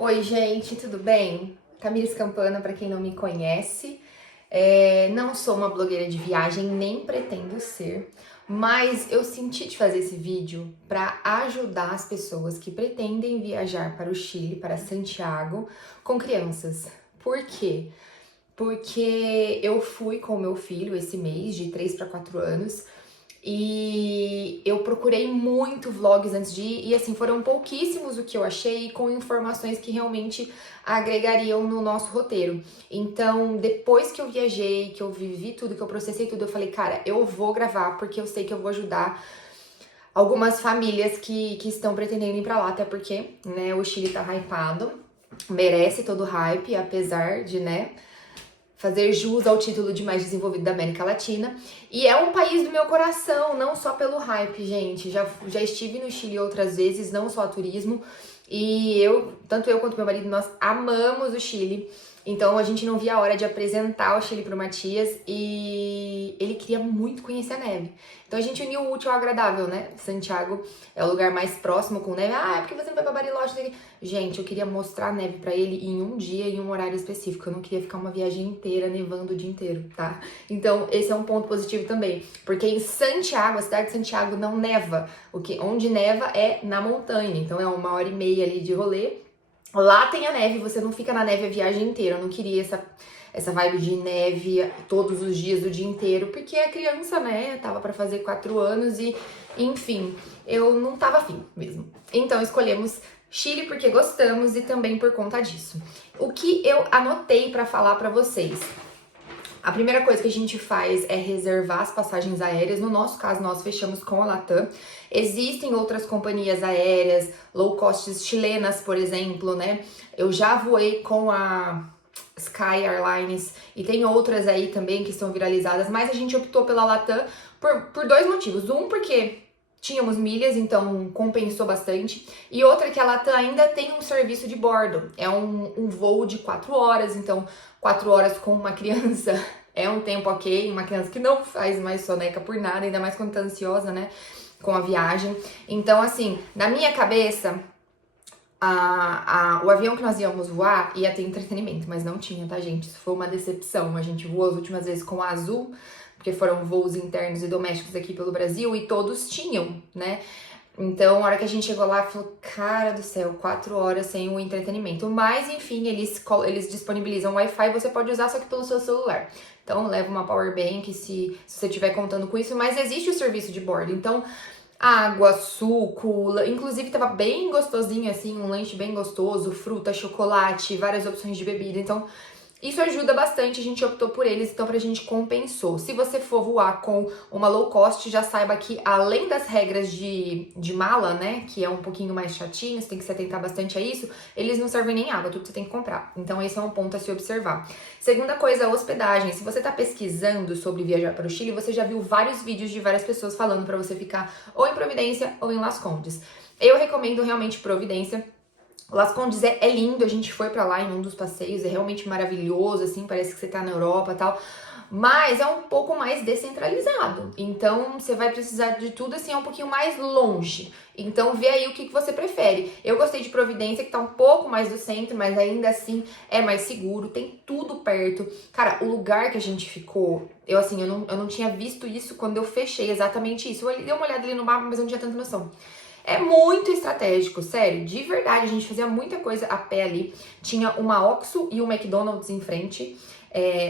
Oi, gente, tudo bem? Tamires Campana, para quem não me conhece. Não sou uma blogueira de viagem, nem pretendo ser, mas eu senti de fazer esse vídeo para ajudar as pessoas que pretendem viajar para o Chile, para Santiago, com crianças. Por quê? Porque eu fui com o meu filho esse mês, de 3 para 4 anos, e eu procurei muito vlogs antes de ir, e assim, foram pouquíssimos o que eu achei, com informações que realmente agregariam no nosso roteiro. Então, depois que eu viajei, que eu vivi tudo, que eu processei tudo, eu falei, cara, eu vou gravar, porque eu sei que eu vou ajudar algumas famílias que estão pretendendo ir pra lá, até porque, né, o Chile tá hypado, merece todo o hype, apesar de, né, fazer jus ao título de mais desenvolvido da América Latina. E é um país do meu coração, não só pelo hype, gente. Já estive no Chile outras vezes, não só a turismo. E tanto eu quanto meu marido, nós amamos o Chile. Então a gente não via a hora de apresentar o Chile pro Matias e ele queria muito conhecer a neve. Então a gente uniu o útil ao agradável, né? Santiago é o lugar mais próximo com neve. Ah, é porque você não vai pra Bariloche? Gente, eu queria mostrar a neve pra ele em um dia, em um horário específico. Eu não queria ficar uma viagem inteira nevando o dia inteiro, tá? Então esse é um ponto positivo também. Porque em Santiago, a cidade de Santiago, não neva. Onde neva é na montanha. Então é 1h30 ali de rolê. Lá tem a neve, você não fica na neve a viagem inteira. Eu não queria essa vibe de neve todos os dias, o dia inteiro, porque a criança, né, tava pra fazer 4 anos e, enfim, eu não tava afim mesmo. Então escolhemos Chile porque gostamos e também por conta disso. O que eu anotei pra falar pra vocês? A primeira coisa que a gente faz é reservar as passagens aéreas. No nosso caso, nós fechamos com a Latam. Existem outras companhias aéreas, low cost chilenas, por exemplo, né? Eu já voei com a Sky Airlines e tem outras aí também que estão viralizadas, mas a gente optou pela Latam por dois motivos. Um, porque tínhamos milhas, então compensou bastante. E outra que a Latam ainda tem um serviço de bordo. É um voo de 4 horas, então 4 horas com uma criança é um tempo ok. Uma criança que não faz mais soneca por nada, ainda mais quando tá ansiosa, né, com a viagem. Então, assim, na minha cabeça, o avião que nós íamos voar ia ter entretenimento, mas não tinha, tá, gente? Isso foi uma decepção. A gente voou as últimas vezes com a Azul, porque foram voos internos e domésticos aqui pelo Brasil, e todos tinham, né? Então, a hora que a gente chegou lá, falou, cara do céu, 4 horas sem o entretenimento. Mas, enfim, eles disponibilizam Wi-Fi, você pode usar só que pelo seu celular. Então, leva uma power bank se você estiver contando com isso, mas existe o serviço de bordo. Então, água, suco, inclusive tava bem gostosinho, assim, um lanche bem gostoso, fruta, chocolate, várias opções de bebida. Então, isso ajuda bastante, a gente optou por eles, então pra gente compensou. Se você for voar com uma low cost, já saiba que além das regras de mala, né, que é um pouquinho mais chatinho, você tem que se atentar bastante a isso, eles não servem nem água, tudo você tem que comprar. Então esse é um ponto a se observar. Segunda coisa, a hospedagem. Se você tá pesquisando sobre viajar para o Chile, você já viu vários vídeos de várias pessoas falando pra você ficar ou em Providência ou em Las Condes. Eu recomendo realmente Providência. Las Condes é lindo, a gente foi pra lá em um dos passeios, é realmente maravilhoso, assim, parece que você tá na Europa e tal, mas é um pouco mais descentralizado, então você vai precisar de tudo, assim, é um pouquinho mais longe, então vê aí o que você prefere. Eu gostei de Providência, que tá um pouco mais do centro, mas ainda assim é mais seguro, tem tudo perto. Cara, o lugar que a gente ficou, eu não tinha visto isso quando eu fechei exatamente isso, eu dei uma olhada ali no mapa, mas eu não tinha tanta noção. É muito estratégico, sério, de verdade, a gente fazia muita coisa a pé ali. Tinha uma Oxxo e um McDonald's em frente.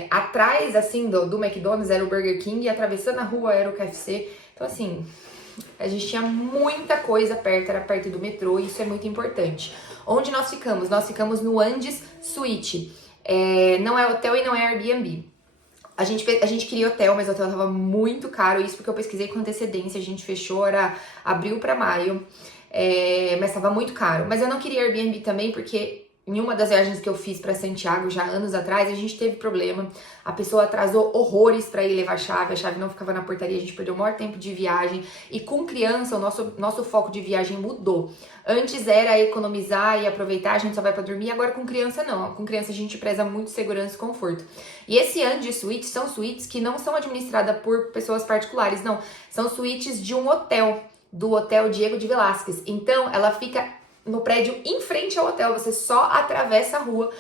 Atrás, assim, do McDonald's era o Burger King e atravessando a rua era o KFC. Então, assim, a gente tinha muita coisa perto, era perto do metrô e isso é muito importante. Onde nós ficamos? Nós ficamos no Andes Suite. Não é hotel e não é Airbnb. A gente queria hotel, mas o hotel tava muito caro, isso porque eu pesquisei com antecedência, a gente fechou, era abril pra maio, mas tava muito caro. Mas eu não queria Airbnb também, porque em uma das viagens que eu fiz pra Santiago, já anos atrás, a gente teve problema, a pessoa atrasou horrores pra ir levar a chave não ficava na portaria, a gente perdeu o maior tempo de viagem, e com criança o nosso foco de viagem mudou. Antes era economizar e aproveitar, a gente só vai pra dormir, agora com criança não, com criança a gente preza muito segurança e conforto. E esse Andes Suites são suítes que não são administradas por pessoas particulares, não, são suítes de um hotel, do Hotel Diego de Velázquez. Então, ela fica no prédio em frente ao hotel, você só atravessa a rua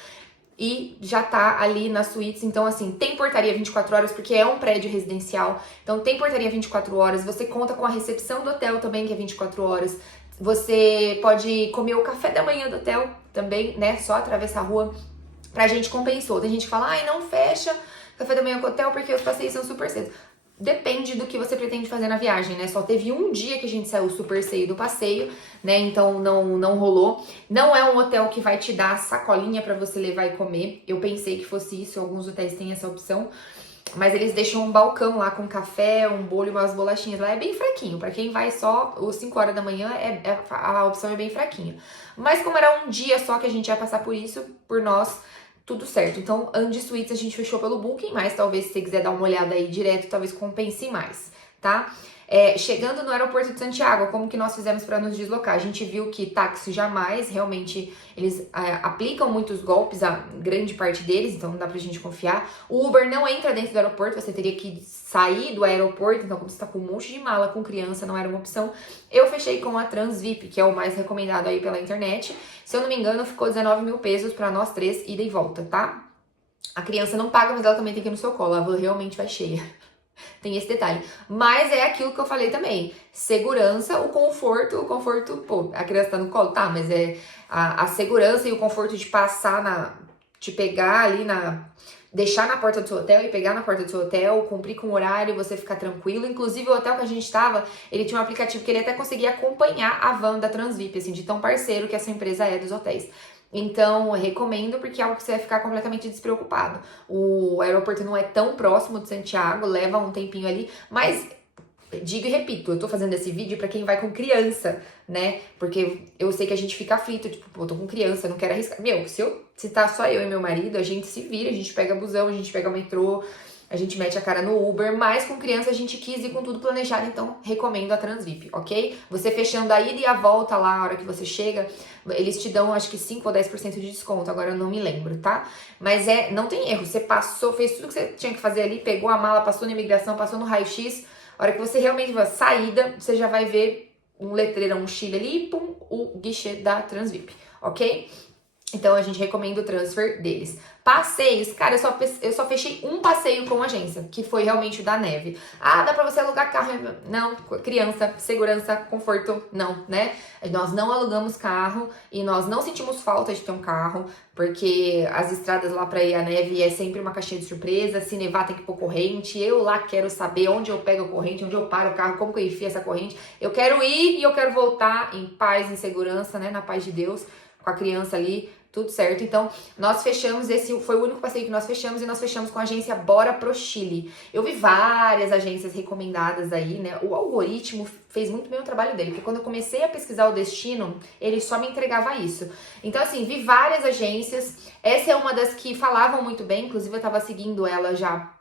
e já tá ali nas suítes. Então, assim, tem portaria 24 horas, porque é um prédio residencial. Então, tem portaria 24 horas. Você conta com a recepção do hotel também, que é 24 horas. Você pode comer o café da manhã do hotel também, né? Só atravessar a rua. Pra gente compensou. Tem gente que fala, ai, não fecha café da manhã com o hotel porque os passeios são super cedo. Depende do que você pretende fazer na viagem, né? Só teve um dia que a gente saiu super cedo do passeio, né? Então não rolou. Não é um hotel que vai te dar sacolinha pra você levar e comer. Eu pensei que fosse isso, alguns hotéis têm essa opção. Mas eles deixam um balcão lá com café, um bolho, umas bolachinhas lá. É bem fraquinho. Pra quem vai só às 5 horas da manhã, a opção é bem fraquinha. Mas como era um dia só que a gente ia passar por isso, por nós, tudo certo. Então, Andy Suites a gente fechou pelo Booking, mas talvez se você quiser dar uma olhada aí direto, talvez compense mais, tá? Chegando no aeroporto de Santiago, como que nós fizemos para nos deslocar? A gente viu que táxi jamais, realmente, eles aplicam muitos golpes, a grande parte deles, então não dá pra gente confiar. O Uber não entra dentro do aeroporto, você teria que sair do aeroporto, então como você tá com um monte de mala, com criança, não era uma opção. Eu fechei com a Transvip, que é o mais recomendado aí pela internet. Se eu não me engano, ficou 19 mil pesos pra nós três, ida e volta, tá? A criança não paga, mas ela também tem que ir no seu colo, a van realmente vai cheia. Tem esse detalhe. Mas é aquilo que eu falei também. Segurança, o conforto, pô, a criança tá no colo, tá, mas é a segurança e o conforto de passar de pegar ali deixar na porta do seu hotel e pegar na porta do seu hotel, cumprir com o horário, você ficar tranquilo. Inclusive, o hotel que a gente tava, ele tinha um aplicativo que ele até conseguia acompanhar a van da Transvip, assim, de tão parceiro que essa empresa é dos hotéis. Então, eu recomendo porque é algo que você vai ficar completamente despreocupado. O aeroporto não é tão próximo de Santiago, leva um tempinho ali, mas digo e repito, eu tô fazendo esse vídeo pra quem vai com criança, né? Porque eu sei que a gente fica aflito, tipo, pô, eu tô com criança, não quero arriscar. Meu, se tá só eu e meu marido, a gente se vira, a gente pega busão, a gente pega metrô, a gente mete a cara no Uber, mas com criança a gente quis ir com tudo planejado, então recomendo a Transvip, ok? Você fechando a ida e a volta lá, a hora que você chega, eles te dão acho que 5 ou 10% de desconto, agora eu não me lembro, tá? Mas não tem erro, você passou, fez tudo que você tinha que fazer ali, pegou a mala, passou na imigração, passou no raio-x, a hora que você realmente vai saída, você já vai ver um letreirão, um Chile ali, e pum, o guichê da Transvip, ok? Então a gente recomenda o transfer deles. Passeios, cara, eu só fechei um passeio com agência, que foi realmente o da neve. Ah, dá pra você alugar carro? Não, criança, segurança, conforto, não, né? Nós não alugamos carro e nós não sentimos falta de ter um carro, porque as estradas lá pra ir à neve é sempre uma caixinha de surpresa, se nevar tem que pôr corrente, eu lá quero saber onde eu pego a corrente, onde eu paro o carro, como que eu enfio essa corrente. Eu quero ir e eu quero voltar em paz, em segurança, né, na paz de Deus, com a criança ali, tudo certo. Então, nós fechamos, esse foi o único passeio que nós fechamos, e nós fechamos com a agência Bora Pro Chile. Eu vi várias agências recomendadas aí, né? O algoritmo fez muito bem o trabalho dele, porque quando eu comecei a pesquisar o destino, ele só me entregava isso. Então, assim, vi várias agências. Essa é uma das que falavam muito bem, inclusive eu tava seguindo ela já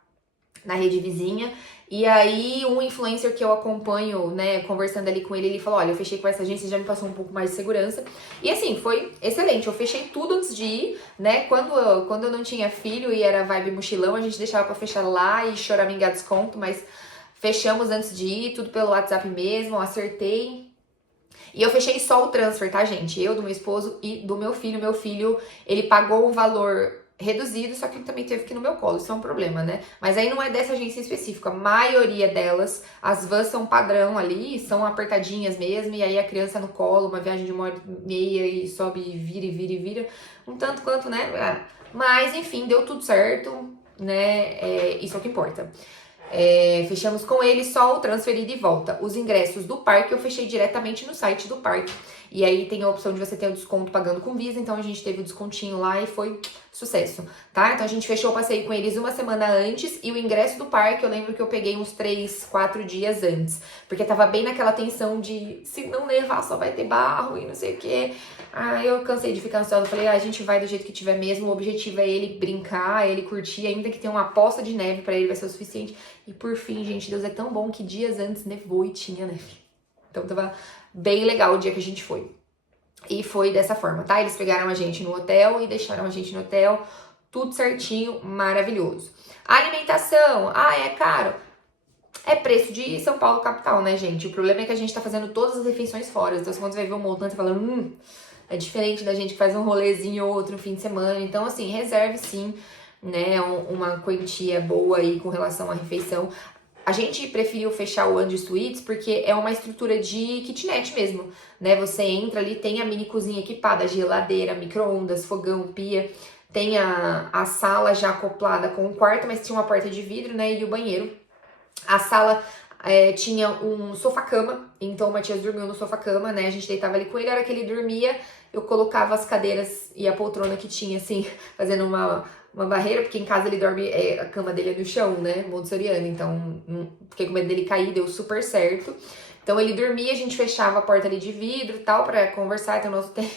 na rede vizinha. E aí, um influencer que eu acompanho, né, conversando ali com ele, ele falou, olha, eu fechei com essa agência, já me passou um pouco mais de segurança. E assim, foi excelente, eu fechei tudo antes de ir, né, quando eu não tinha filho e era vibe mochilão, a gente deixava pra fechar lá e choramingar desconto, mas fechamos antes de ir, tudo pelo WhatsApp mesmo, acertei. E eu fechei só o transfer, tá, gente? Eu, do meu esposo e do meu filho. Meu filho, ele pagou um valor reduzido, só que ele também teve que ir no meu colo, isso é um problema, né? Mas aí não é dessa agência específica, a maioria delas, as vans são padrão ali, são apertadinhas mesmo, e aí a criança no colo, uma viagem de 1h30 e sobe e vira, um tanto quanto, né? Mas, enfim, deu tudo certo, né? Isso é o que importa. Fechamos com ele só o transfer ida e volta. Os ingressos do parque eu fechei diretamente no site do parque. E aí tem a opção de você ter o desconto pagando com Visa, então a gente teve o descontinho lá e foi sucesso, tá? Então a gente fechou o passeio com eles uma semana antes e o ingresso do parque eu lembro que eu peguei uns 3, 4 dias antes, porque tava bem naquela tensão de se não levar só vai ter barro e não sei o quê. Aí eu cansei de ficar ansiosa, falei, a gente vai do jeito que tiver mesmo, o objetivo é ele brincar, ele curtir, ainda que tenha uma poça de neve pra ele vai ser o suficiente. E por fim, gente, Deus é tão bom que dias antes nevou e tinha neve. Então tava bem legal o dia que a gente foi. E foi dessa forma, tá? Eles pegaram a gente no hotel e deixaram a gente no hotel, tudo certinho, maravilhoso. Alimentação, é caro. É preço de São Paulo capital, né, gente? O problema é que a gente tá fazendo todas as refeições fora. Então, quando você vai ver um montante, você fala, É diferente da gente que faz um rolezinho ou outro no fim de semana. Então, assim, reserve sim, né, uma quantia boa aí com relação à refeição. A gente preferiu fechar o Andy Suites porque é uma estrutura de kitnet mesmo, né? Você entra ali, tem a mini cozinha equipada, geladeira, micro-ondas, fogão, pia. Tem a sala já acoplada com o quarto, mas tinha uma porta de vidro, né? E o banheiro. A sala tinha um sofá-cama, então o Matias dormiu no sofá-cama, né? A gente deitava ali com ele, a hora que ele dormia, eu colocava as cadeiras e a poltrona que tinha, assim, fazendo uma barreira, porque em casa ele dorme, a cama dele é no chão, né? Montessoriano, então fiquei com medo dele cair, deu super certo. Então ele dormia, a gente fechava a porta ali de vidro e tal, pra conversar, ter o nosso tempo.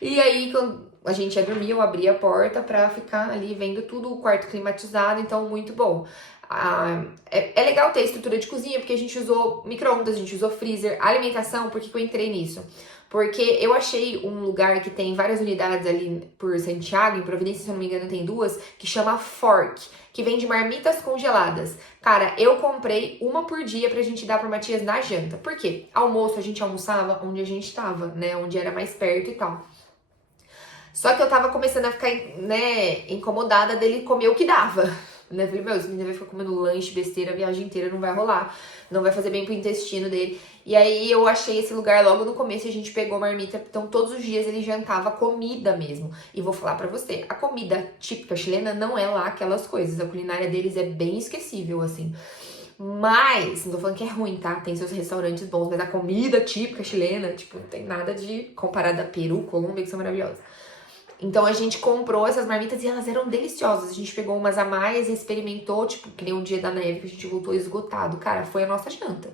E aí, quando a gente ia dormir, eu abria a porta pra ficar ali vendo tudo, o quarto climatizado, então muito bom. É legal ter estrutura de cozinha, porque a gente usou micro-ondas, a gente usou freezer, alimentação, por que eu entrei nisso? Porque eu achei um lugar que tem várias unidades ali por Santiago, em Providência, se eu não me engano, tem duas, que chama Fork, que vende marmitas congeladas. Cara, eu comprei uma por dia pra gente dar pro Matias na janta. Por quê? Almoço, a gente almoçava onde a gente tava, né? Onde era mais perto e tal. Só que eu tava começando a ficar, né, incomodada dele comer o que dava. Né? Falei, meu, esse menino vai ficar comendo lanche, besteira, a viagem inteira, não vai rolar. Não vai fazer bem pro intestino dele. E aí eu achei esse lugar logo no começo e a gente pegou marmita. Então todos os dias ele jantava comida mesmo. E vou falar pra você, a comida típica chilena não é lá aquelas coisas. A culinária deles é bem esquecível, assim. Mas, não tô falando que é ruim, tá? Tem seus restaurantes bons, mas a comida típica chilena, tipo, não tem nada de comparada a Peru, Colômbia, que são maravilhosas. Então a gente comprou essas marmitas e elas eram deliciosas. A gente pegou umas a mais e experimentou, tipo, que nem um dia da neve que a gente voltou esgotado. Cara, foi a nossa janta.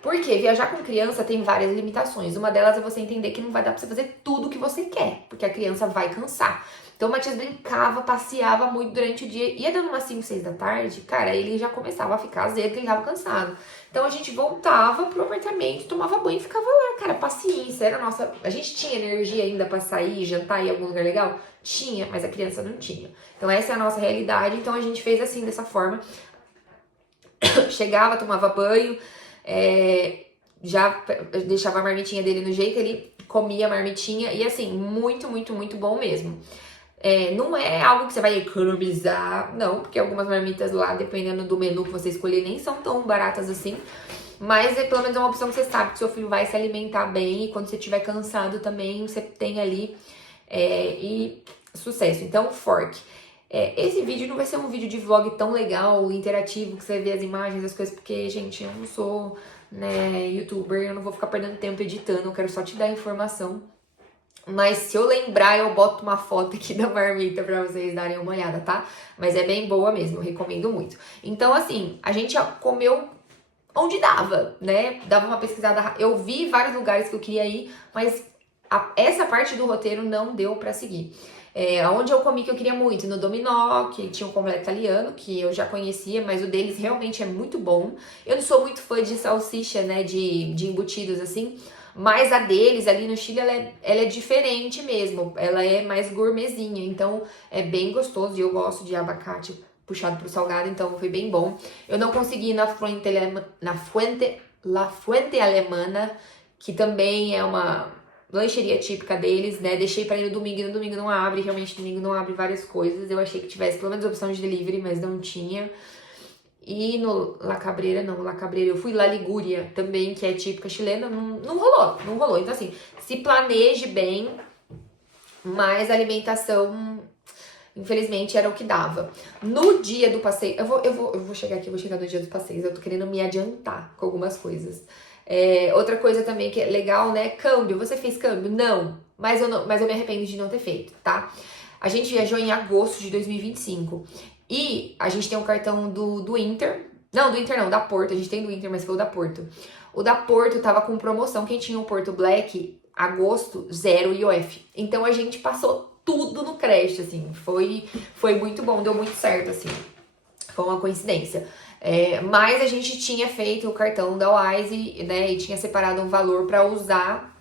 Porque viajar com criança tem várias limitações. Uma delas é você entender que não vai dar pra você fazer tudo o que você quer, porque a criança vai cansar. Então o Matias brincava, passeava muito durante o dia. Ia dando umas 5, 6 da tarde, cara, ele já começava a ficar azedo, porque ele tava cansado. Então a gente voltava pro apartamento, tomava banho e ficava lá, cara, paciência. Era nossa. A gente tinha energia ainda pra sair, jantar e ir em algum lugar legal? Tinha, mas a criança não tinha. Então essa é a nossa realidade. Então a gente fez assim, dessa forma. Chegava, tomava banho, já deixava a marmitinha dele no jeito, ele comia a marmitinha e assim, muito, muito, muito bom mesmo. Não é algo que você vai economizar, não, porque algumas marmitas lá, dependendo do menu que você escolher, nem são tão baratas assim. Mas pelo menos é uma opção que você sabe que seu filho vai se alimentar bem e quando você estiver cansado também, você tem ali e sucesso. Então, fork. Esse vídeo não vai ser um vídeo de vlog tão legal, interativo, que você vê as imagens, as coisas, porque, gente, eu não sou, né, youtuber, eu não vou ficar perdendo tempo editando, eu quero só te dar informação. Mas se eu lembrar, eu boto uma foto aqui da marmita pra vocês darem uma olhada, tá? Mas é bem boa mesmo, eu recomendo muito. Então, assim, a gente comeu onde dava, né? Dava uma pesquisada. Eu vi vários lugares que eu queria ir, mas essa parte do roteiro não deu pra seguir. Onde eu comi que eu queria muito, no Dominó, que tinha um completo italiano, que eu já conhecia, mas o deles realmente é muito bom. Eu não sou muito fã de salsicha, né, de embutidos assim, mas a deles ali no Chile, ela é diferente mesmo, ela é mais gourmetzinha, então é bem gostoso e eu gosto de abacate puxado pro salgado, então foi bem bom. Eu não consegui ir na La Fuente Alemana, que também é uma lancheria típica deles, né? Deixei pra ir no domingo e no domingo não abre, realmente no domingo não abre várias coisas. Eu achei que tivesse pelo menos opção de delivery, mas não tinha. E no La Cabreira, não, La Cabreira, eu fui La Ligúria também, que é típica chilena, não rolou. Então assim, se planeje bem, mas a alimentação, infelizmente, era o que dava. No dia do passeio, eu vou chegar aqui, eu vou chegar no dia dos passeios, eu tô querendo me adiantar com algumas coisas. Outra coisa também que é legal, né? Câmbio. Você fez câmbio? Não. Mas eu me arrependo de não ter feito, tá? A gente viajou em agosto de 2025. E a gente tem um cartão do Inter. Não, do Inter não, da Porto. A gente tem do Inter, mas foi o da Porto. O da Porto tava com promoção. Quem tinha o Porto Black, agosto, 0 IOF. Então a gente passou tudo no crédito, assim. Foi muito bom, deu muito certo, assim. Foi uma coincidência. Mas a gente tinha feito o cartão da Wise, né, e tinha separado um valor para usar,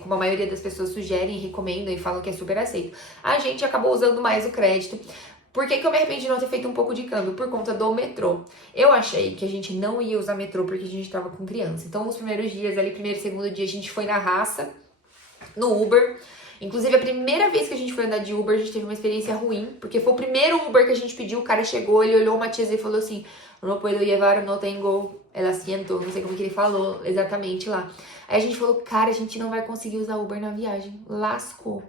como a maioria das pessoas sugerem, recomendam e falam que é super aceito. A gente acabou usando mais o crédito. Por que eu me arrependi de não ter feito um pouco de câmbio? Por conta do metrô. Eu achei que a gente não ia usar metrô porque a gente tava com criança. Então, os primeiros dias ali, primeiro e segundo dia, a gente foi na raça. no Uber. Inclusive, a primeira vez que a gente foi andar de Uber, a gente teve uma experiência ruim, porque foi o primeiro Uber que a gente pediu, o cara chegou, ele olhou o Matias e falou assim, não puedo llevar, no tengo el asiento, não sei como que ele falou exatamente lá. Aí a gente falou, cara, a gente não vai conseguir usar Uber na viagem, lascou,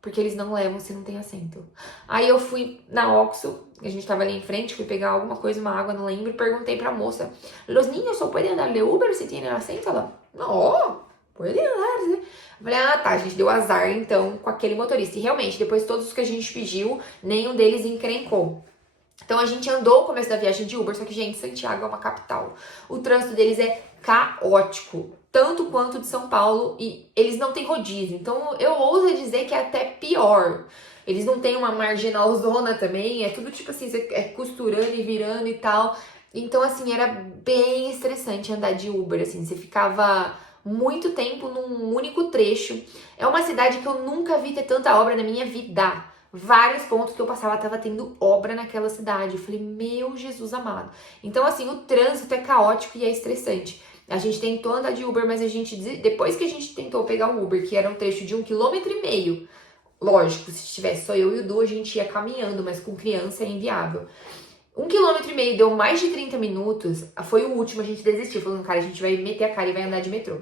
porque eles não levam se não tem assento. Aí eu fui na Oxxo, a gente tava ali em frente, fui pegar alguma coisa, uma água, não lembro, e perguntei pra moça, los niños só podem andar de Uber se tem assento? Ela, não, pode andar, né? Eu falei, ah tá, a gente deu azar então com aquele motorista. E realmente, depois todos os que a gente pediu, nenhum deles encrencou. Então a gente andou o começo da viagem de Uber, só que, gente, Santiago é uma capital. O trânsito deles é caótico, tanto quanto de São Paulo, e eles não têm rodízio. Então eu ouso dizer que é até pior. Eles não têm uma marginalzona também, é tudo tipo assim, é costurando e virando e tal. Então, assim, era bem estressante andar de Uber, assim, você ficava muito tempo num único trecho. É uma cidade que eu nunca vi ter tanta obra na minha vida. Vários pontos que eu passava tava tendo obra naquela cidade. Eu falei, meu Jesus amado. Então, assim, o trânsito é caótico e é estressante. A gente tentou andar de Uber, mas a gente, depois que a gente tentou pegar um Uber, que era um trecho de 1,5 km, lógico, se tivesse só eu e o Du, a gente ia caminhando, mas com criança é inviável. 1,5 km deu mais de 30 minutos, foi o último, a gente desistiu, falando, cara, a gente vai meter a cara e vai andar de metrô.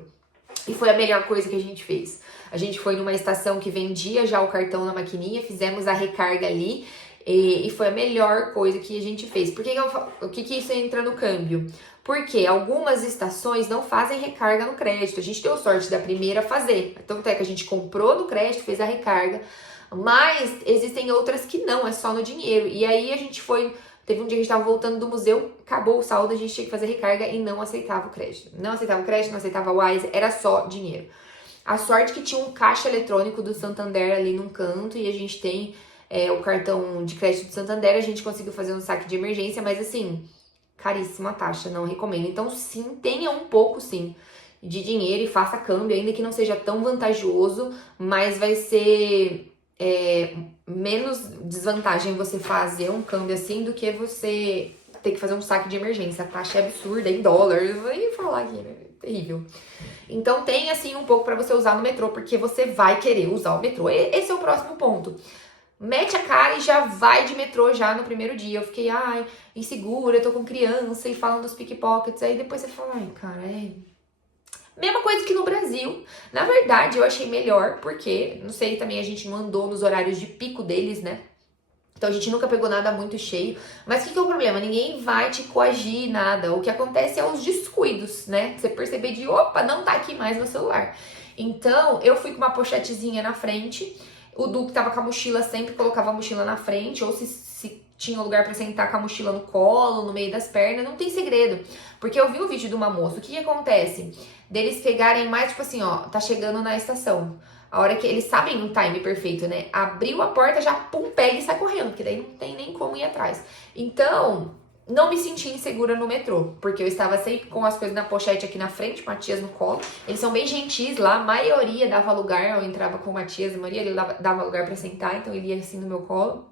E foi a melhor coisa que a gente fez. A gente foi numa estação que vendia já o cartão na maquininha, fizemos a recarga ali e foi a melhor coisa que a gente fez. Por que o que isso entra no câmbio? Porque algumas estações não fazem recarga no crédito. A gente deu sorte da primeira a fazer. Então até que a gente comprou no crédito, fez a recarga. Mas existem outras que não, é só no dinheiro. E aí a gente foi... Teve um dia que a gente tava voltando do museu, acabou o saldo, a gente tinha que fazer recarga e não aceitava o crédito. Não aceitava o crédito, não aceitava o Wise, era só dinheiro. A sorte que tinha um caixa eletrônico do Santander ali num canto e a gente tem o cartão de crédito do Santander, a gente conseguiu fazer um saque de emergência, mas assim, caríssima a taxa, não recomendo. Então sim, tenha um pouco sim de dinheiro e faça câmbio, ainda que não seja tão vantajoso, mas vai ser... menos desvantagem você fazer um câmbio assim do que você ter que fazer um saque de emergência. A taxa é absurda em dólar, eu vou falar aqui, né? Terrível. Então tem assim um pouco para você usar no metrô, porque você vai querer usar o metrô. Esse é o próximo ponto. Mete a cara e já vai de metrô já no primeiro dia. Eu fiquei, insegura, eu tô com criança e falando dos pickpockets. Aí depois você fala, cara, mesma coisa que no Brasil. Na verdade, eu achei melhor, porque, não sei, também a gente não andou nos horários de pico deles, né? Então a gente nunca pegou nada muito cheio. Mas o que é o problema? Ninguém vai te coagir nada. O que acontece é os descuidos, né? Você perceber de, opa, não tá aqui mais no celular. Então, eu fui com uma pochetezinha na frente. O Duque tava com a mochila, sempre colocava a mochila na frente, ou se tinha lugar pra sentar com a mochila no colo, no meio das pernas, não tem segredo. Porque eu vi um vídeo de uma moça, o que acontece? Deles pegarem mais, tipo assim, ó, tá chegando na estação. A hora que eles sabem o time perfeito, né? Abriu a porta, já pum, pega e sai correndo, porque daí não tem nem como ir atrás. Então, não me senti insegura no metrô, porque eu estava sempre com as coisas na pochete aqui na frente, Matias no colo. Eles são bem gentis lá, a maioria dava lugar, eu entrava com o Matias, a maioria ele dava lugar pra sentar, então ele ia assim no meu colo.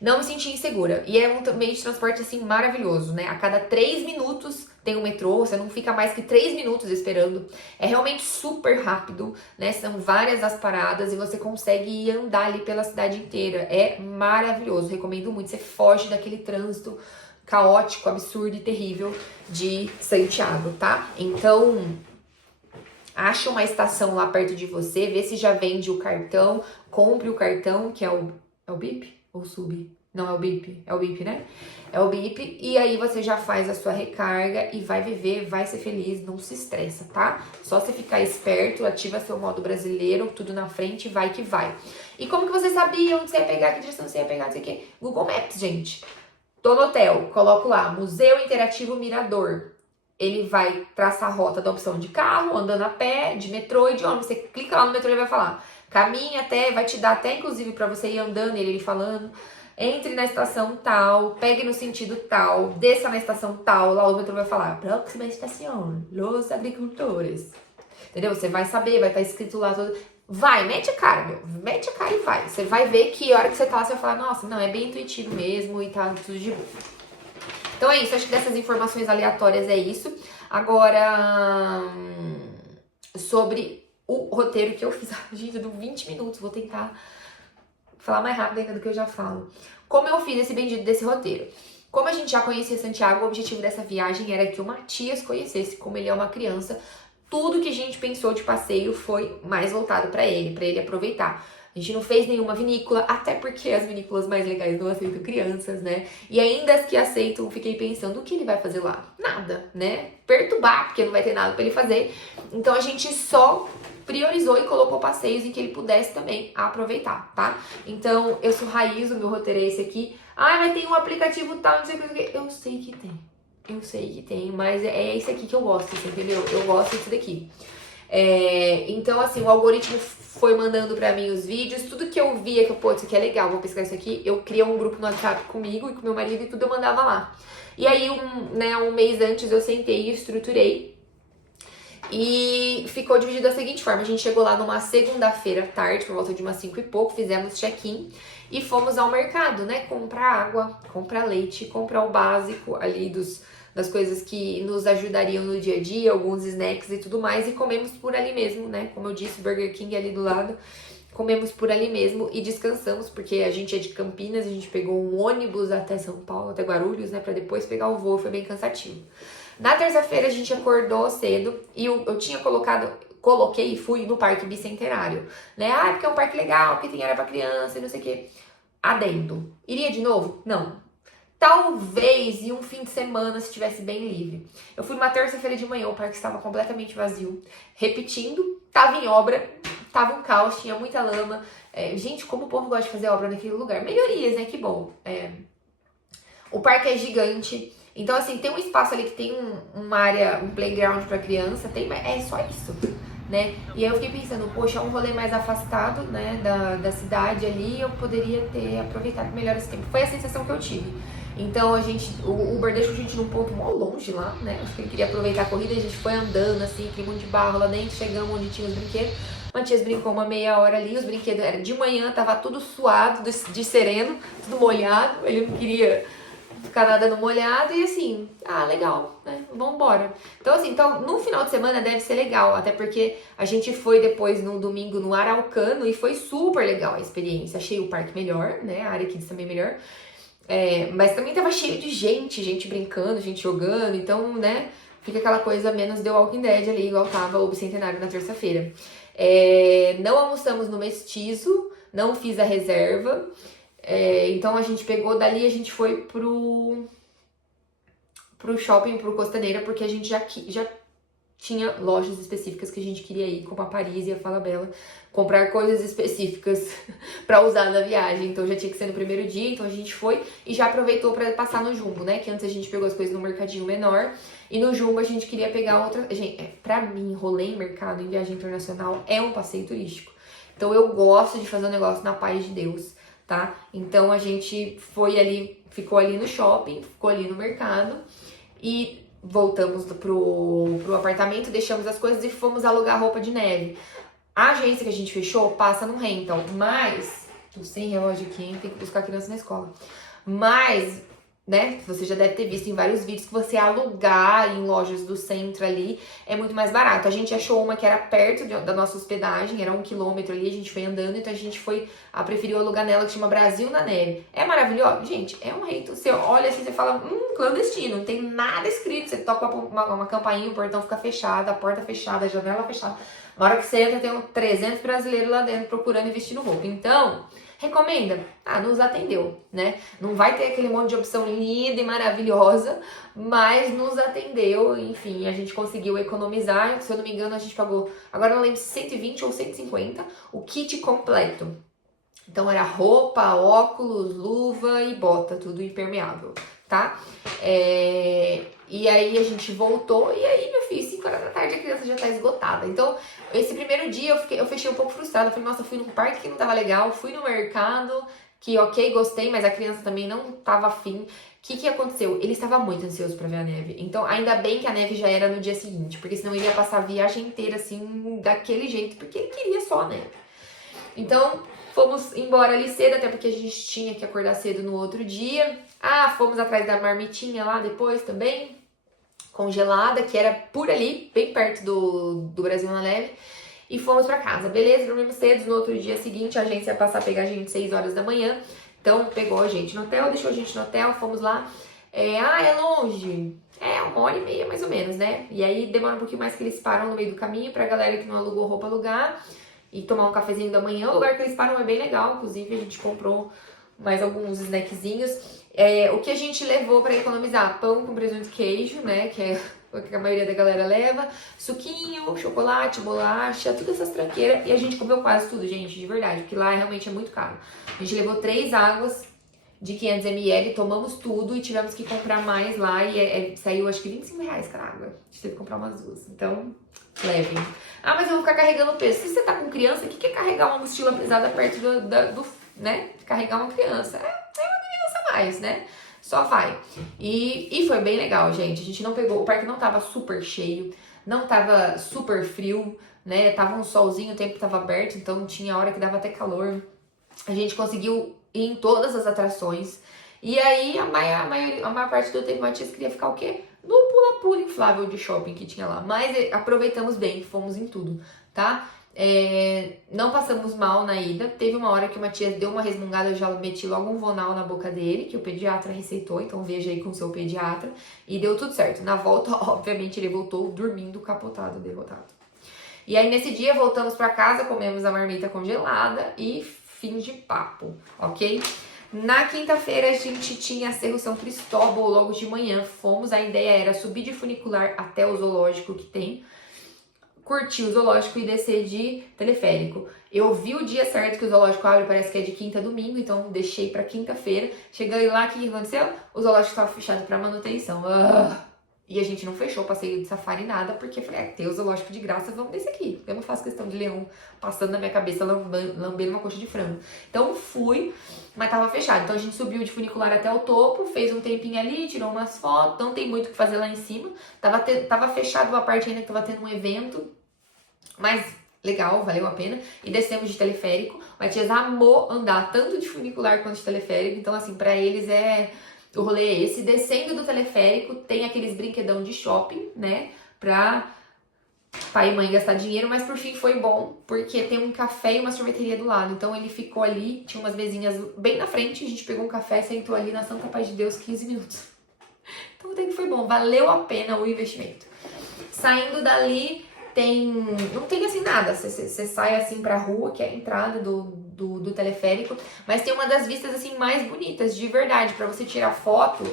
Não me senti insegura. E é um meio de transporte, assim, maravilhoso, né? A cada 3 minutos tem um metrô, você não fica mais que 3 minutos esperando. É realmente super rápido, né? São várias as paradas e você consegue ir andar ali pela cidade inteira. É maravilhoso, recomendo muito. Você foge daquele trânsito caótico, absurdo e terrível de Santiago, tá? Então, acha uma estação lá perto de você, vê se já vende o cartão, compre o cartão, que é o BIP? Ou sub? Não, é o BIP, né? É o BIP, e aí você já faz a sua recarga e vai viver, vai ser feliz, não se estressa, tá? Só você ficar esperto, ativa seu modo brasileiro, tudo na frente, vai que vai. E como que você sabia onde você ia pegar, que direção você ia pegar, não sei o quê? Google Maps, gente. Tô no hotel, coloco lá, Museu Interativo Mirador. Ele vai traçar a rota da opção de carro, andando a pé, de metrô e de ônibus. Você clica lá no metrô e ele vai falar... Caminha até, vai te dar até inclusive para você ir andando, ele falando. Entre na estação tal, pegue no sentido tal, desça na estação tal, lá o metrô vai falar, próxima estação, Los Agricultores. Entendeu? Você vai saber, vai estar escrito lá todo. Vai, mete a cara, meu. Mete a cara e vai. Você vai ver que a hora que você tá lá, você vai falar, nossa, não, é bem intuitivo mesmo e tá tudo de boa. Então é isso, acho que dessas informações aleatórias é isso. Agora, sobre o roteiro que eu fiz. Gente, deu 20 minutos, vou tentar falar mais rápido ainda do que eu já falo. Como eu fiz esse bendito desse roteiro? Como a gente já conhecia Santiago, o objetivo dessa viagem era que o Matias conhecesse, como ele é uma criança, tudo que a gente pensou de passeio foi mais voltado para ele aproveitar. A gente não fez nenhuma vinícola, até porque as vinícolas mais legais não aceitam crianças, né? E ainda as que aceitam, fiquei pensando, o que ele vai fazer lá? Nada, né? Perturbar, porque não vai ter nada para ele fazer. Então a gente só priorizou e colocou passeios em que ele pudesse também aproveitar, tá? Então, eu sou raiz, o meu roteiro é esse aqui. Ah, mas tem um aplicativo tal, não sei o que. Eu sei que tem. Eu sei que tem, mas é esse aqui que eu gosto, entendeu? Eu gosto desse daqui. Então, assim, o algoritmo foi mandando pra mim os vídeos, tudo que eu via, que eu, pô, isso aqui é legal, vou pesquisar isso aqui, eu criei um grupo no WhatsApp comigo e com meu marido e tudo eu mandava lá. E aí, um mês antes eu sentei e estruturei. E ficou dividido da seguinte forma, a gente chegou lá numa segunda-feira à tarde, por volta de umas 5 e pouco, fizemos check-in e fomos ao mercado, né, comprar água, comprar leite, comprar o básico ali das coisas que nos ajudariam no dia a dia, alguns snacks e tudo mais, e comemos por ali mesmo, né, como eu disse, Burger King ali do lado, comemos por ali mesmo e descansamos, porque a gente é de Campinas, a gente pegou um ônibus até São Paulo, até Guarulhos, né, pra depois pegar o voo, foi bem cansativo. Na terça-feira a gente acordou cedo e eu tinha coloquei e fui no Parque Bicentenário, né? Ah, porque é um parque legal, porque tem área pra criança e não sei o quê. Adendo. Iria de novo? Não. Talvez em um fim de semana se estivesse bem livre. Eu fui numa terça-feira de manhã, o parque estava completamente vazio. Repetindo, tava em obra, tava um caos, tinha muita lama. Gente, como o povo gosta de fazer obra naquele lugar. Melhorias, né? Que bom. O parque é gigante. Então, assim, tem um espaço ali que tem uma área, um playground pra criança, é só isso, né? E aí eu fiquei pensando, poxa, um rolê mais afastado, né, da cidade ali, eu poderia ter aproveitado melhor esse tempo. Foi a sensação que eu tive. Então, o Uber deixou a gente num ponto mó longe lá, né? Acho que ele queria aproveitar a corrida, a gente foi andando, assim, aquele monte de barro lá dentro, chegamos onde tinha os brinquedos. Matias brincou uma meia hora ali, os brinquedos eram de manhã, tava tudo suado, de sereno, tudo molhado, ele não queria ficar nadando molhado e assim, legal, né? Vambora. Então, assim, no final de semana deve ser legal, até porque a gente foi depois no domingo no Araucano e foi super legal a experiência. Achei o parque melhor, né? A área Kids também melhor. Mas também tava cheio de gente brincando, gente jogando, então, né? Fica aquela coisa menos The Walking Dead ali, igual tava o Bicentenário na terça-feira. Não almoçamos no Mestizo, não fiz a reserva. Então a gente pegou dali, a gente foi pro shopping, pro Costaneira, porque a gente já tinha lojas específicas que a gente queria ir, como a Paris e a Falabella, comprar coisas específicas pra usar na viagem. Então já tinha que ser no primeiro dia, então a gente foi e já aproveitou pra passar no Jumbo, né? Que antes a gente pegou as coisas no mercadinho menor e no Jumbo a gente queria pegar outra. Gente, pra mim, rolê em mercado em viagem internacional é um passeio turístico. Então eu gosto de fazer um negócio na paz de Deus, tá? Então a gente foi ali, ficou ali no shopping, ficou ali no mercado e voltamos pro apartamento, deixamos as coisas e fomos alugar roupa de neve. A agência que a gente fechou passa no rental, mas tô sem relógio aqui, hein? Tem que buscar a criança na escola. Mas, né, você já deve ter visto em vários vídeos que você alugar em lojas do centro ali é muito mais barato. A gente achou uma que era perto da nossa hospedagem, era 1 quilômetro ali, a gente foi andando, então a gente preferiu alugar nela, que chama Brasil na Neve. É maravilhoso? Gente, é um rei. Você olha assim, você fala, clandestino, não tem nada escrito, você toca uma campainha, o portão fica fechado, a porta fechada, a janela fechada. Na hora que você entra, tem 300 brasileiros lá dentro procurando e vestindo roupa. Então, recomenda? Nos atendeu, né? Não vai ter aquele monte de opção linda e maravilhosa, mas nos atendeu, enfim, a gente conseguiu economizar. Se eu não me engano, a gente pagou, agora eu não lembro, 120 ou 150, o kit completo. Então era roupa, óculos, luva e bota, tudo impermeável, tá? E aí a gente voltou e aí, meu filho, 5 horas da tarde a criança já tá esgotada. Então, esse primeiro dia eu fechei um pouco frustrada. Eu falei, nossa, eu fui num parque que não tava legal, fui no mercado, que ok, gostei, mas a criança também não tava afim. O que aconteceu? Ele estava muito ansioso pra ver a neve. Então, ainda bem que a neve já era no dia seguinte, porque senão ele ia passar a viagem inteira assim, daquele jeito, porque ele queria só a neve. Então, fomos embora ali cedo, até porque a gente tinha que acordar cedo no outro dia. Fomos atrás da marmitinha lá depois também, congelada, que era por ali, bem perto do Brasil na Neve. e fomos pra casa. Beleza, dormimos cedo, no outro dia seguinte a agência ia passar a pegar a gente 6 horas da manhã. Então pegou a gente no hotel, deixou a gente no hotel, fomos lá. É longe? É, 1h30 mais ou menos, né? E aí demora um pouquinho mais que eles param no meio do caminho pra galera que não alugou roupa alugar e tomar um cafezinho da manhã. O lugar que eles param é bem legal, inclusive a gente comprou mais alguns snackzinhos. O que a gente levou pra economizar? Pão com presunto e queijo, né? Que é o que a maioria da galera leva. Suquinho, chocolate, bolacha, todas essas tranqueiras. E a gente comeu quase tudo, gente, de verdade, porque lá realmente é muito caro. A gente levou 3 águas de 500 ml, tomamos tudo e tivemos que comprar mais lá e saiu acho que R$ 25 cada água. A gente teve que comprar umas 2. Então, levem. Ah, mas eu vou ficar carregando peso. Se você tá com criança, o que é carregar uma mochila pesada perto do né? Carregar uma criança? É uma criança a mais, né? Só vai. E foi bem legal, gente. A gente não pegou, o parque não tava super cheio, não tava super frio, né? Tava um solzinho, o tempo tava aberto, então tinha hora que dava até calor. A gente conseguiu ir em todas as atrações. E aí, a maior parte do tempo, o Matias queria ficar o quê? No pula-pula inflável de shopping que tinha lá. Mas aproveitamos bem, fomos em tudo, tá? Não passamos mal na ida. Teve uma hora que o Matias deu uma resmungada, eu já meti logo um Vonal na boca dele, que o pediatra receitou, então veja aí com o seu pediatra. E deu tudo certo. Na volta, obviamente, ele voltou dormindo, capotado, derrotado. E aí, nesse dia, voltamos pra casa, comemos a marmita congelada e fim de papo, ok? Na quinta-feira, a gente tinha Cerro São Cristóbal logo de manhã. Fomos, a ideia era subir de funicular até o zoológico que tem, curtir o zoológico e descer de teleférico. Eu vi o dia certo que o zoológico abre, parece que é de quinta a domingo, então deixei pra quinta-feira. Chegando lá, o que aconteceu? O zoológico estava fechado pra manutenção. E a gente não fechou o passeio de safari nada, porque falei, tem o zoológico de graça, vamos desse aqui. Eu não faço questão de leão passando na minha cabeça, lambendo uma coxa de frango. Então fui, mas tava fechado. Então a gente subiu de funicular até o topo, fez um tempinho ali, tirou umas fotos, não tem muito o que fazer lá em cima. Tava fechado uma parte ainda que tava tendo um evento, mas legal, valeu a pena. E descemos de teleférico. O Matias amou andar tanto de funicular quanto de teleférico, então assim, pra eles o rolê é esse. Descendo do teleférico, tem aqueles brinquedão de shopping, né? Pra pai e mãe gastar dinheiro, mas por fim foi bom, porque tem um café e uma sorveteria do lado. Então ele ficou ali, tinha umas mesinhas bem na frente, a gente pegou um café, sentou ali na Santa Paz de Deus 15 minutos. Então até que foi bom, valeu a pena o investimento. Saindo dali, não tem assim nada, você sai assim pra rua, que é a entrada do teleférico, mas tem uma das vistas assim mais bonitas, de verdade, pra você tirar foto.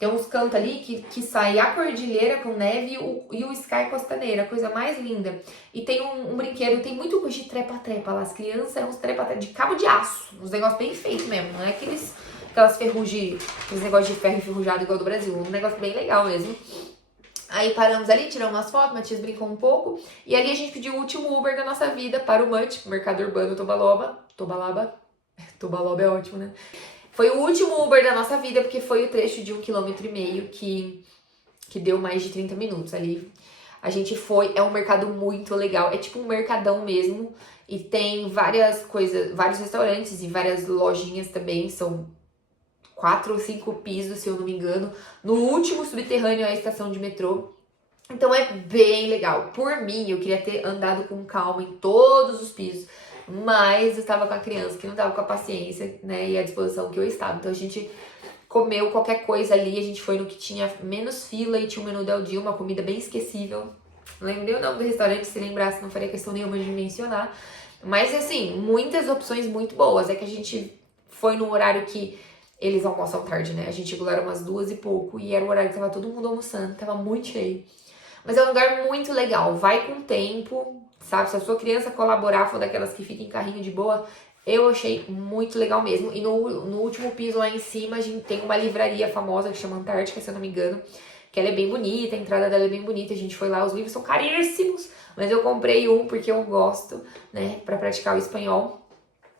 Tem uns cantos ali que sai a cordilheira com neve e o Sky Costaneira, coisa mais linda. E tem um brinquedo, tem muito coisa de trepa-trepa lá, as crianças é uns trepa-trepa de cabo de aço, uns negócios bem feitos mesmo, não é aquelas ferrugem, aqueles negócios de ferro enferrujado igual do Brasil, um negócio bem legal mesmo. Aí paramos ali, tiramos umas fotos, o Matias brincou um pouco. E ali a gente pediu o último Uber da nossa vida para o MUT, Mercado Urbano Tobalaba. Tobalaba é ótimo, né? Foi o último Uber da nossa vida, porque foi o trecho de 1,5 km que deu mais de 30 minutos ali. A gente foi, é um mercado muito legal, é tipo um mercadão mesmo. E tem várias coisas, vários restaurantes e várias lojinhas também, são 4 ou 5 pisos, se eu não me engano. No último subterrâneo é a estação de metrô. Então é bem legal. Por mim, eu queria ter andado com calma em todos os pisos, mas eu estava com a criança que não estava com a paciência, né, e a disposição que eu estava. Então a gente comeu qualquer coisa ali, a gente foi no que tinha menos fila e tinha um menu del dia, uma comida bem esquecível. Não lembrei o nome do restaurante, se lembrasse não faria questão nenhuma de mencionar. Mas assim, muitas opções muito boas. É que a gente foi no horário que eles almoçam tarde, né? A gente chegou lá era umas 2 e pouco e era o horário que tava todo mundo almoçando, tava muito cheio. Mas é um lugar muito legal, vai com o tempo, sabe? Se a sua criança colaborar, for daquelas que fica em carrinho de boa, eu achei muito legal mesmo. E no último piso lá em cima, a gente tem uma livraria famosa que chama Antártica, se eu não me engano, que ela é bem bonita, a entrada dela é bem bonita, a gente foi lá, os livros são caríssimos, mas eu comprei um porque eu gosto, né, pra praticar o espanhol.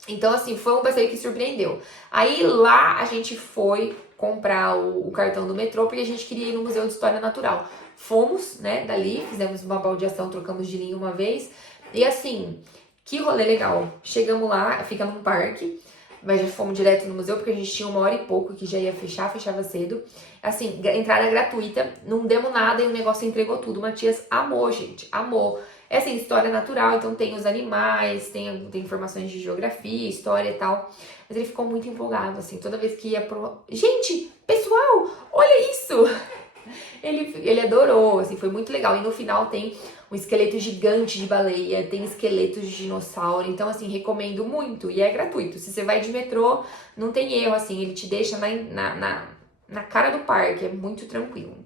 Então, assim, foi um passeio que surpreendeu. Aí lá a gente foi comprar o cartão do metrô porque a gente queria ir no Museu de História Natural. Fomos, né, dali, fizemos uma baldeação, trocamos de linha uma vez. E assim, que rolê legal. Chegamos lá, fica num parque, mas já fomos direto no museu porque a gente tinha 1h e pouco que já ia fechar, fechava cedo. Assim, entrada gratuita, não demos nada e o negócio entregou tudo. O Matias amou, gente, amou. É assim, história natural, então tem os animais, tem informações de geografia, história e tal. Mas ele ficou muito empolgado, assim, toda vez que ia pro... Gente, pessoal, olha isso! Ele adorou, assim, foi muito legal. E no final tem um esqueleto gigante de baleia, tem esqueletos de dinossauro. Então, assim, recomendo muito. E é gratuito. Se você vai de metrô, não tem erro, assim. Ele te deixa na cara do parque. É muito tranquilo.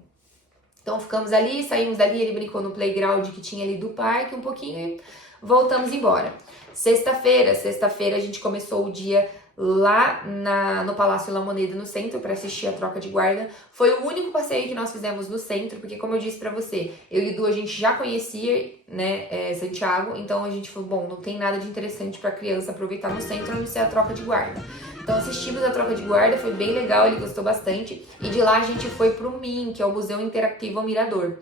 Então, ficamos ali, saímos dali. Ele brincou no playground que tinha ali do parque um pouquinho e voltamos embora. Sexta-feira a gente começou o dia lá no Palácio La Moneda, no centro, para assistir a troca de guarda. Foi o único passeio que nós fizemos no centro, porque como eu disse pra você, eu e o Du, a gente já conhecia, né, Santiago, então a gente falou, bom, não tem nada de interessante pra criança aproveitar no centro, a não ser a troca de guarda. Então assistimos a troca de guarda, foi bem legal, ele gostou bastante. E de lá a gente foi pro MIM, que é o Museu Interativo ao Mirador.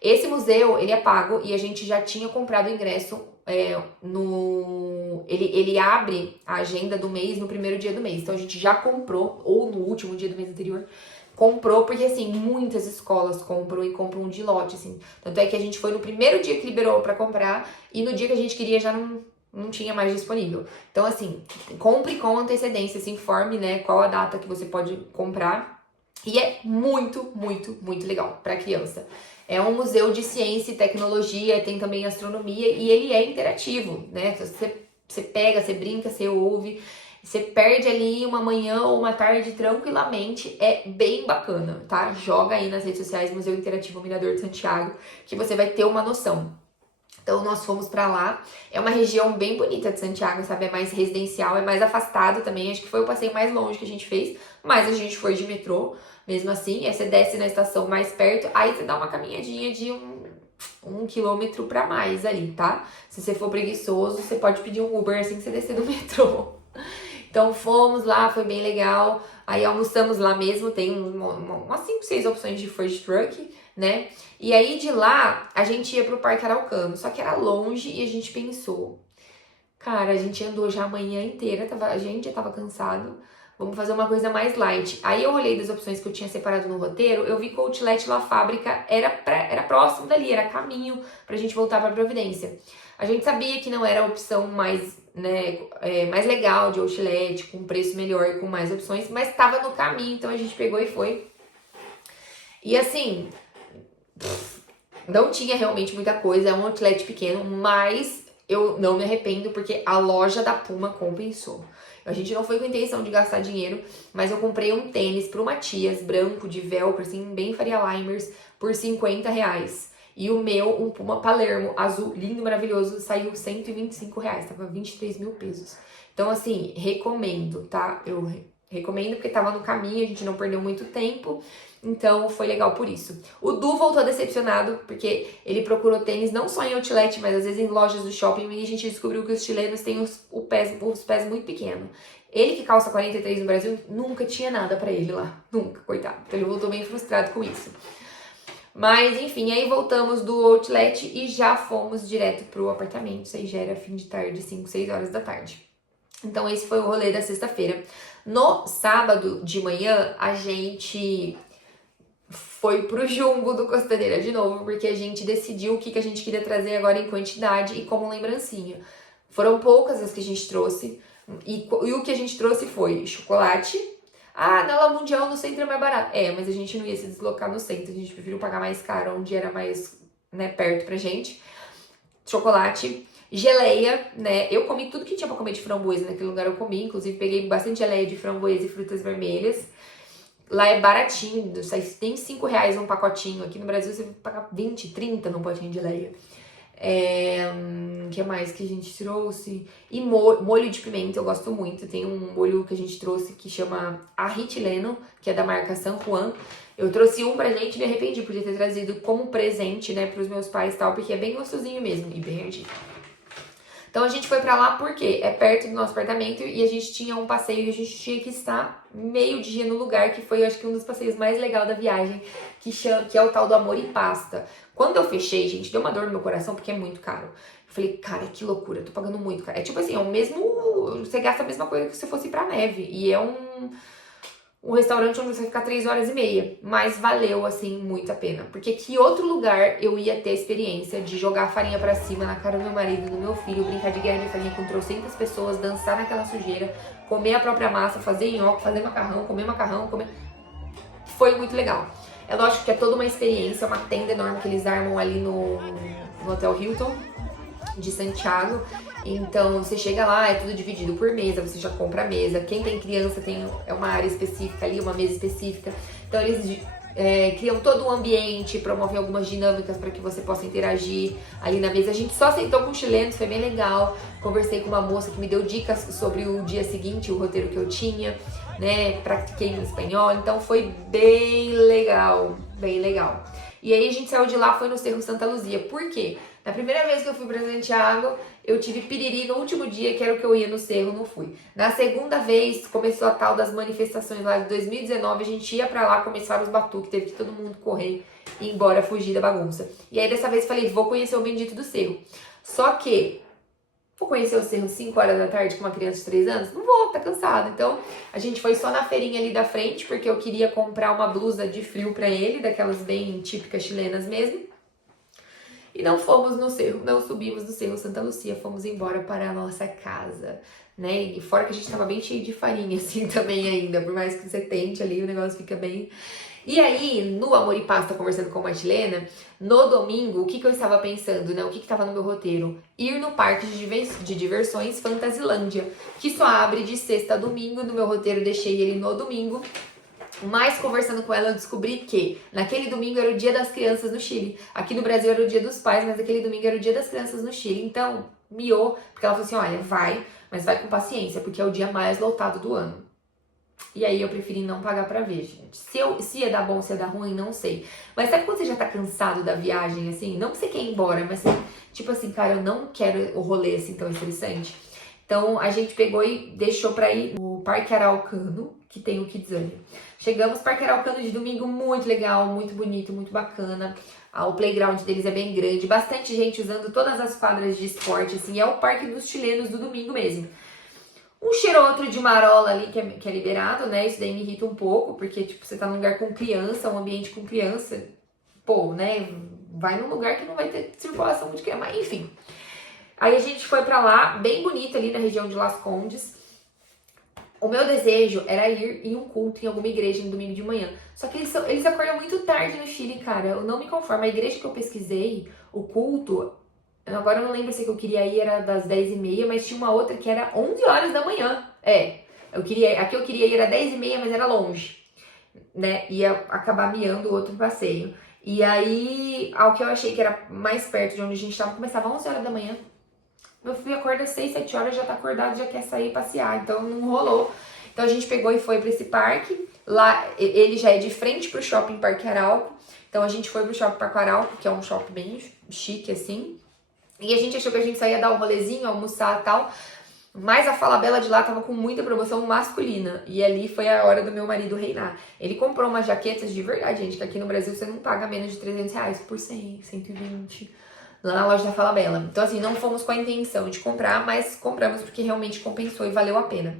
Esse museu, ele é pago e a gente já tinha comprado o ingresso ele abre a agenda do mês no primeiro dia do mês. Então a gente já comprou, ou no último dia do mês anterior, comprou, porque assim, muitas escolas compram e compram de lote, assim. Tanto é que a gente foi no primeiro dia que liberou pra comprar e no dia que a gente queria já não tinha mais disponível. Então assim, compre com antecedência, se informe, né, qual a data que você pode comprar. E é muito, muito, muito legal pra criança. É um museu de ciência e tecnologia, tem também astronomia e ele é interativo, né? Você pega, você brinca, você ouve, você perde ali uma manhã ou uma tarde tranquilamente, é bem bacana, tá? Joga aí nas redes sociais Museu Interativo Mirador de Santiago, que você vai ter uma noção. Então nós fomos pra lá, é uma região bem bonita de Santiago, sabe? É mais residencial, é mais afastado também, acho que foi o passeio mais longe que a gente fez, mas a gente foi de metrô, mesmo assim, aí você desce na estação mais perto, aí você dá uma caminhadinha de um quilômetro pra mais ali, tá? Se você for preguiçoso, você pode pedir um Uber assim que você descer do metrô. Então fomos lá, foi bem legal, aí almoçamos lá mesmo, tem umas 5, 6 opções de food truck, né? E aí de lá, a gente ia pro Parque Araucano, só que era longe e a gente pensou, cara, a gente andou já a manhã inteira, a gente já tava cansado, vamos fazer uma coisa mais light. Aí eu olhei das opções que eu tinha separado no roteiro, eu vi que o Outlet La Fábrica era próximo dali, era caminho pra gente voltar pra Providência. A gente sabia que não era a opção mais, né, mais legal de Outlet, com preço melhor, com mais opções, mas tava no caminho, então a gente pegou e foi. E assim, não tinha realmente muita coisa, é um outlet pequeno, mas eu não me arrependo porque a loja da Puma compensou. A gente não foi com intenção de gastar dinheiro, mas eu comprei um tênis pro Matias, branco, de velcro, assim, bem Faria Limers, por R$50. E o meu, um Puma Palermo, azul, lindo, maravilhoso, saiu R$125, tava 23 mil pesos. Então, assim, recomendo, tá? Eu recomendo porque tava no caminho, a gente não perdeu muito tempo. Então foi legal por isso. O Du voltou decepcionado, porque ele procurou tênis não só em outlet, mas às vezes em lojas do shopping, e a gente descobriu que os chilenos têm os pés muito pequenos. Ele que calça 43 no Brasil, nunca tinha nada pra ele lá. Nunca, coitado. Então ele voltou bem frustrado com isso. Mas enfim, aí voltamos do outlet e já fomos direto pro apartamento. Isso aí já era fim de tarde, 5, 6 horas da tarde. Então esse foi o rolê da sexta-feira. No sábado de manhã, a gente foi pro Jumbo do Costaneira de novo, porque a gente decidiu o que a gente queria trazer agora em quantidade e como lembrancinha. Foram poucas as que a gente trouxe, e o que a gente trouxe foi chocolate. Ah, na La Mundial no centro é mais barato. Mas a gente não ia se deslocar no centro, a gente preferiu pagar mais caro, onde era mais, né, perto pra gente. Chocolate, geleia, né? Eu comi tudo que tinha pra comer de framboesa naquele lugar, eu comi. Inclusive, peguei bastante geleia de framboesa e frutas vermelhas. Lá é baratinho, sai nem R$5 um pacotinho. Aqui no Brasil você vai pagar 20, 30 num potinho de leia. O que mais que a gente trouxe? E molho de pimenta, eu gosto muito. Tem um molho que a gente trouxe que chama Arritileno, que é da marca San Juan. Eu trouxe um pra gente e me arrependi, podia ter trazido como presente, né, pros meus pais e tal, porque é bem gostosinho mesmo e bem ardido. Então a gente foi pra lá porque é perto do nosso apartamento e a gente tinha um passeio e a gente tinha que estar meio dia no lugar, que foi, eu acho que um dos passeios mais legais da viagem, que é o tal do Amor e Pasta. Quando eu fechei, gente, deu uma dor no meu coração porque é muito caro. Eu falei, cara, que loucura, eu tô pagando muito caro. É tipo assim, é o mesmo, você gasta a mesma coisa que se fosse pra neve. E é um restaurante onde você vai ficar 3 horas e meia, mas valeu, assim, muito a pena. Porque que outro lugar eu ia ter a experiência de jogar farinha pra cima na cara do meu marido, do meu filho, brincar de guerra de farinha com 300 pessoas, dançar naquela sujeira, comer a própria massa, fazer nhoque, fazer macarrão, comer... Foi muito legal. É lógico que é toda uma experiência, uma tenda enorme que eles armam ali no Hotel Hilton de Santiago. Então você chega lá, é tudo dividido por mesa, você já compra a mesa. Quem tem criança tem uma área específica ali, uma mesa específica. Então eles criam todo um ambiente, promovem algumas dinâmicas para que você possa interagir ali na mesa. A gente só sentou com chilenos, foi bem legal. Conversei com uma moça que me deu dicas sobre o dia seguinte, o roteiro que eu tinha, né? Pratiquei no espanhol, então foi bem legal, bem legal. E aí a gente saiu de lá, foi no Cerro Santa Luzia. Por quê? Na primeira vez que eu fui para Santiago, eu tive piriri no último dia, que era o que eu ia no cerro, não fui. Na segunda vez, começou a tal das manifestações lá de 2019, a gente ia pra lá, começaram os batuques, teve que todo mundo correr e ir embora, fugir da bagunça. E aí dessa vez falei, vou conhecer o bendito do cerro. Só que, vou conhecer o cerro 5 horas da tarde com uma criança de 3 anos? Não vou, tá cansado. Então, a gente foi só na feirinha ali da frente, porque eu queria comprar uma blusa de frio pra ele, daquelas bem típicas chilenas mesmo. E não fomos no cerro, não subimos no Cerro Santa Lucia, fomos embora para a nossa casa, né? E fora que a gente tava bem cheio de farinha, assim, também ainda, por mais que você tente ali, o negócio fica bem... E aí, no Amor e Pasta, conversando com uma chilena, no domingo, o que eu estava pensando, né? O que estava no meu roteiro? Ir no parque de diversões Fantasilândia, que só abre de sexta a domingo, no meu roteiro deixei ele no domingo. Mas conversando com ela eu descobri que naquele domingo era o dia das crianças no Chile. Aqui no Brasil era o dia dos pais, mas aquele domingo era o dia das crianças no Chile. Então, miou, porque ela falou assim, olha, vai, mas vai com paciência, porque é o dia mais lotado do ano. E aí eu preferi não pagar pra ver, gente. Se ia dar bom, se ia dar ruim, não sei. Mas sabe quando você já tá cansado da viagem, assim? Não que você quer ir embora, mas tipo assim, cara, eu não quero o rolê assim tão estressante. Então a gente pegou e deixou pra ir no Parque Araucano, que tem o Kidzania. Chegamos no Parque Araucano de domingo, muito legal, muito bonito, muito bacana. O playground deles é bem grande, bastante gente usando todas as quadras de esporte, assim, é o parque dos chilenos do domingo mesmo. Um cheiro ou outro de marola ali que é liberado, né? Isso daí me irrita um pouco, porque, tipo, você tá num lugar com criança, um ambiente com criança, pô, né? Vai num lugar que não vai ter circulação de criança, mas enfim. Aí a gente foi pra lá, bem bonito ali na região de Las Condes. O meu desejo era ir em um culto em alguma igreja no domingo de manhã. Só que eles acordam muito tarde no Chile, cara. Eu não me conformo. A igreja que eu pesquisei, o culto, agora eu não lembro se que eu queria ir era das 10h30, mas tinha uma outra que era 11 horas da manhã. Aqui eu queria ir era 10h30, mas era longe, né? Ia acabar miando o outro passeio. E aí, ao que eu achei que era mais perto de onde a gente tava, começava 11 horas da manhã. Meu filho acorda às 6, 7 horas, já tá acordado, já quer sair passear, então não rolou. Então a gente pegou e foi pra esse parque. Lá, ele já é de frente pro Shopping Parque Arauco. Então a gente foi pro Shopping Parque Arauco, que é um shopping bem chique, assim. E a gente achou que a gente saía dar um rolezinho, almoçar e tal. Mas a Falabella de lá tava com muita promoção masculina. E ali foi a hora do meu marido reinar. Ele comprou umas jaquetas de verdade, gente, que aqui no Brasil você não paga menos de 300 reais por 100, 120 lá na loja da Falabella. Então, assim, não fomos com a intenção de comprar, mas compramos porque realmente compensou e valeu a pena.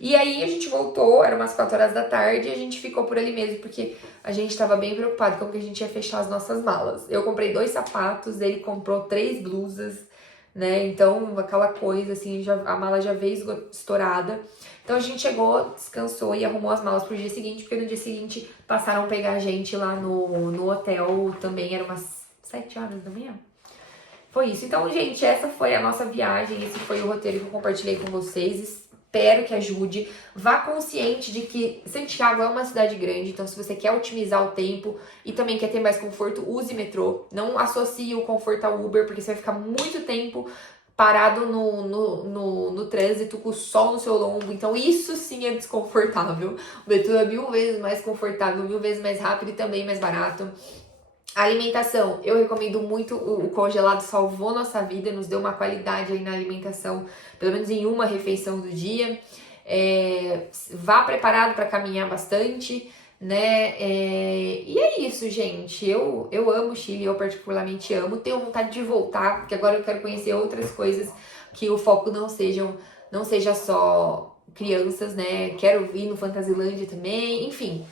E aí a gente voltou, era umas 4 horas da tarde, e a gente ficou por ali mesmo, porque a gente tava bem preocupado como que a gente ia fechar as nossas malas. Eu comprei 2 sapatos, ele comprou 3 blusas, né? Então, aquela coisa, assim, a mala já veio estourada. Então a gente chegou, descansou e arrumou as malas pro dia seguinte, porque no dia seguinte passaram a pegar a gente lá no hotel, também era umas 7 horas da manhã. Foi isso. Então, gente, essa foi a nossa viagem, esse foi o roteiro que eu compartilhei com vocês. Espero que ajude. Vá consciente de que Santiago é uma cidade grande, então se você quer otimizar o tempo e também quer ter mais conforto, use metrô. Não associe o conforto ao Uber, porque você vai ficar muito tempo parado no trânsito com o sol no seu lombo. Então isso sim é desconfortável. O metrô é 1000 vezes mais confortável, 1000 vezes mais rápido e também mais barato. A alimentação, eu recomendo muito, o congelado salvou nossa vida, nos deu uma qualidade aí na alimentação, pelo menos em uma refeição do dia. Vá preparado para caminhar bastante, né? E é isso, gente. Eu amo o Chile, eu particularmente amo. Tenho vontade de voltar, porque agora eu quero conhecer outras coisas que o foco não seja só crianças, né? Quero ir no Fantasilândia também, enfim.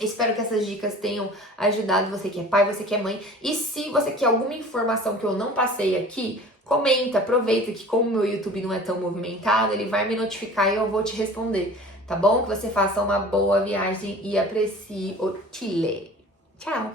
Espero que essas dicas tenham ajudado você que é pai, você que é mãe. E se você quer alguma informação que eu não passei aqui, comenta, aproveita que como o meu YouTube não é tão movimentado, ele vai me notificar e eu vou te responder, tá bom? Que você faça uma boa viagem e aprecie o Chile. Tchau!